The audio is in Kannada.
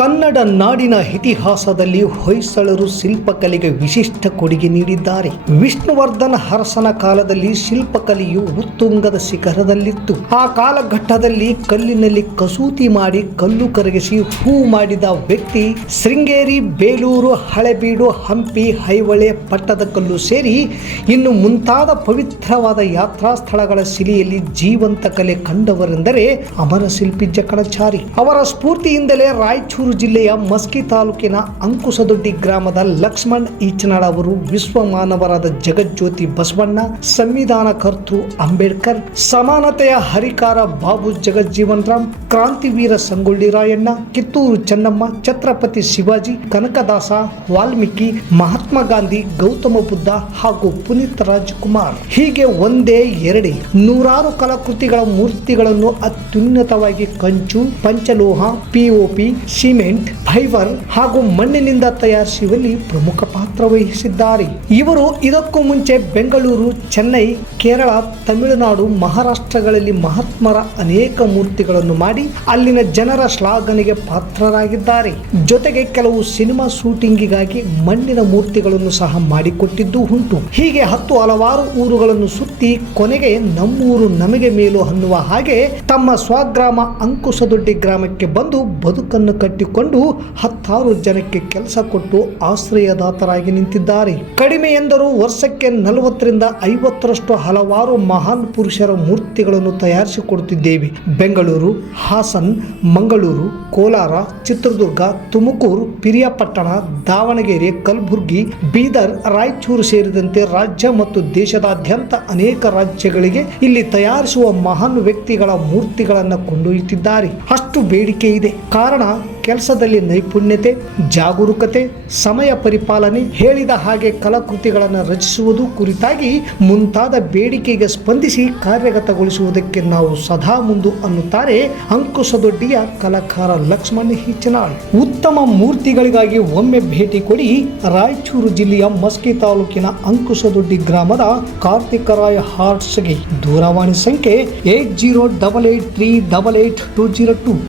ಕನ್ನಡ ನಾಡಿನ ಇತಿಹಾಸದಲ್ಲಿ ಹೊಯ್ಸಳರು ಶಿಲ್ಪಕಲೆಗೆ ವಿಶಿಷ್ಟ ಕೊಡುಗೆ ನೀಡಿದ್ದಾರೆ. ವಿಷ್ಣುವರ್ಧನ ಅರಸನ ಕಾಲದಲ್ಲಿ ಶಿಲ್ಪಕಲೆಯು ಉತ್ತುಂಗದ ಶಿಖರದಲ್ಲಿತ್ತು. ಆ ಕಾಲಘಟ್ಟದಲ್ಲಿ ಕಲ್ಲಿನಲ್ಲಿ ಕಸೂತಿ ಮಾಡಿ ಕಲ್ಲು ಕರಗಿಸಿ ಹೂ ಮಾಡಿದ ವ್ಯಕ್ತಿ ಶೃಂಗೇರಿ, ಬೇಲೂರು, ಹಳೆಬೀಡು, ಹಂಪಿ, ಐಹೊಳೆ, ಪಟ್ಟದಕಲ್ಲು ಸೇರಿ ಇನ್ನು ಮುಂತಾದ ಪವಿತ್ರವಾದ ಯಾತ್ರಾ ಸ್ಥಳಗಳ ಶಿಲೆಯಲ್ಲಿ ಜೀವಂತ ಕಲೆ ಕಂಡವರೆಂದರೆ ಅಮರ ಶಿಲ್ಪಿ ಜಕಣಾಚಾರಿ. ಅವರ ಸ್ಫೂರ್ತಿಯಿಂದಲೇ ರಾಯಚೂರು ಜಿಲ್ಲೆಯ ಮಸ್ಕಿ ತಾಲೂಕಿನ ಅಂಕುಸದೊಡ್ಡಿ ಗ್ರಾಮದ ಲಕ್ಷ್ಮಣ್ ಈಚನಾಳ್ ಅವರು ವಿಶ್ವ ಮಾನವರಾದ ಜಗಜ್ಯೋತಿ ಬಸವಣ್ಣ, ಸಂವಿಧಾನ ಕರ್ತೃ ಅಂಬೇಡ್ಕರ್, ಸಮಾನತೆಯ ಹರಿಕಾರ ಬಾಬು ಜಗಜ್ಜೀವನ್ ರಾಮ್, ಕ್ರಾಂತಿವೀರ ಸಂಗೊಳ್ಳಿ ರಾಯಣ್ಣ, ಕಿತ್ತೂರು ಚೆನ್ನಮ್ಮ, ಛತ್ರಪತಿ ಶಿವಾಜಿ, ಕನಕದಾಸ, ವಾಲ್ಮೀಕಿ, ಮಹಾತ್ಮ ಗಾಂಧಿ, ಗೌತಮ ಬುದ್ಧ ಹಾಗೂ ಪುನೀತ್ ರಾಜ್ಕುಮಾರ್ ಹೀಗೆ ಒಂದೇ ಎರಡೇ ನೂರಾರು ಕಲಾಕೃತಿಗಳ ಮೂರ್ತಿಗಳನ್ನು ಅತ್ಯುನ್ನತವಾಗಿ ಕಂಚು, ಪಂಚಲೋಹ, ಪಿಒಪಿ, ಸಿಮೆಂಟ್, ಫೈಬರ್ ಹಾಗೂ ಮಣ್ಣಿನಿಂದ ತಯಾರಿಸುವಲ್ಲಿ ಪ್ರಮುಖ ಪಾತ್ರ ವಹಿಸಿದ್ದಾರೆ. ಇವರು ಇದಕ್ಕೂ ಮುಂಚೆ ಬೆಂಗಳೂರು, ಚೆನ್ನೈ, ಕೇರಳ, ತಮಿಳುನಾಡು, ಮಹಾರಾಷ್ಟ್ರಗಳಲ್ಲಿ ಮಹಾತ್ಮರ ಅನೇಕ ಮೂರ್ತಿಗಳನ್ನು ಮಾಡಿ ಅಲ್ಲಿನ ಜನರ ಶ್ಲಾಘನೆಗೆ ಪಾತ್ರರಾಗಿದ್ದಾರೆ. ಜೊತೆಗೆ ಕೆಲವು ಸಿನಿಮಾ ಶೂಟಿಂಗಿಗಾಗಿ ಮಣ್ಣಿನ ಮೂರ್ತಿಗಳನ್ನು ಸಹ ಮಾಡಿಕೊಟ್ಟಿದ್ದು ಉಂಟು. ಹೀಗೆ ಹಲವಾರು ಊರುಗಳನ್ನು ಸುತ್ತಿ ಕೊನೆಗೆ ನಮ್ಮೂರು ನಮಗೆ ಮೇಲು ಅನ್ನುವ ಹಾಗೆ ತಮ್ಮ ಸ್ವಗ್ರಾಮ ಅಂಕುಸದೊಡ್ಡಿ ಗ್ರಾಮಕ್ಕೆ ಬಂದು ಬದುಕನ್ನು ಕಟ್ಟಿಕೊಂಡು ಹತ್ತಾರು ಜನಕ್ಕೆ ಕೆಲಸ ಕೊಟ್ಟು ಆಶ್ರಯದಾತರಾಗಿ ನಿಂತಿದ್ದಾರೆ. ಕಡಿಮೆ ಎಂದರೂ ವರ್ಷಕ್ಕೆ 40ರಿಂದ 50ರಷ್ಟು ಹಲವಾರು ಮಹಾನ್ ಪುರುಷರ ಮೂರ್ತಿಗಳನ್ನು ತಯಾರಿಸಿಕೊಡುತ್ತಿದ್ದೇವೆ. ಬೆಂಗಳೂರು, ಹಾಸನ್, ಮಂಗಳೂರು, ಕೋಲಾರ, ಚಿತ್ರದುರ್ಗ, ತುಮಕೂರು, ಪಿರಿಯಾಪಟ್ಟಣ, ದಾವಣಗೆರೆ, ಕಲಬುರಗಿ, ಬೀದರ್, ರಾಯಚೂರು ಸೇರಿದಂತೆ ರಾಜ್ಯ ಮತ್ತು ದೇಶದಾದ್ಯಂತ ಅನೇಕ ರಾಜ್ಯಗಳಿಗೆ ಇಲ್ಲಿ ತಯಾರಿಸುವ ಮಹಾನ್ ವ್ಯಕ್ತಿಗಳ ಮೂರ್ತಿಗಳನ್ನು ಕೊಂಡೊಯ್ಯುತ್ತಿದ್ದಾರೆ. ಅಷ್ಟು ಬೇಡಿಕೆ ಇದೆ. ಕಾರಣ ಕೆಲಸದಲ್ಲಿ ನೈಪುಣ್ಯತೆ, ಜಾಗರೂಕತೆ, ಸಮಯ ಪರಿಪಾಲನೆ, ಹೇಳಿದ ಹಾಗೆ ಕಲಾಕೃತಿಗಳನ್ನು ರಚಿಸುವುದು ಕುರಿತಾಗಿ ಮುಂತಾದ ಬೇಡಿಕೆಗೆ ಸ್ಪಂದಿಸಿ ಕಾರ್ಯಗತಗೊಳಿಸುವುದಕ್ಕೆ ನಾವು ಸದಾ ಮುಂದು ಅನ್ನುತ್ತಾರೆ ಅಂಕುಸದೊಡ್ಡಿಯ ಕಲಾಕಾರ ಲಕ್ಷ್ಮಣ್ ಈಚನಾಳ್. ಉತ್ತಮ ಮೂರ್ತಿಗಳಿಗಾಗಿ ಒಮ್ಮೆ ಭೇಟಿ ಕೊಡಿ ರಾಯಚೂರು ಜಿಲ್ಲೆಯ ಮಸ್ಕಿ ತಾಲೂಕಿನ ಅಂಕುಸದೊಡ್ಡಿ ಗ್ರಾಮದ ಕಾರ್ತಿಕರಾಯ ಆರ್ಟ್ಸ್ಗೆ. ದೂರವಾಣಿ ಸಂಖ್ಯೆ 8088388202.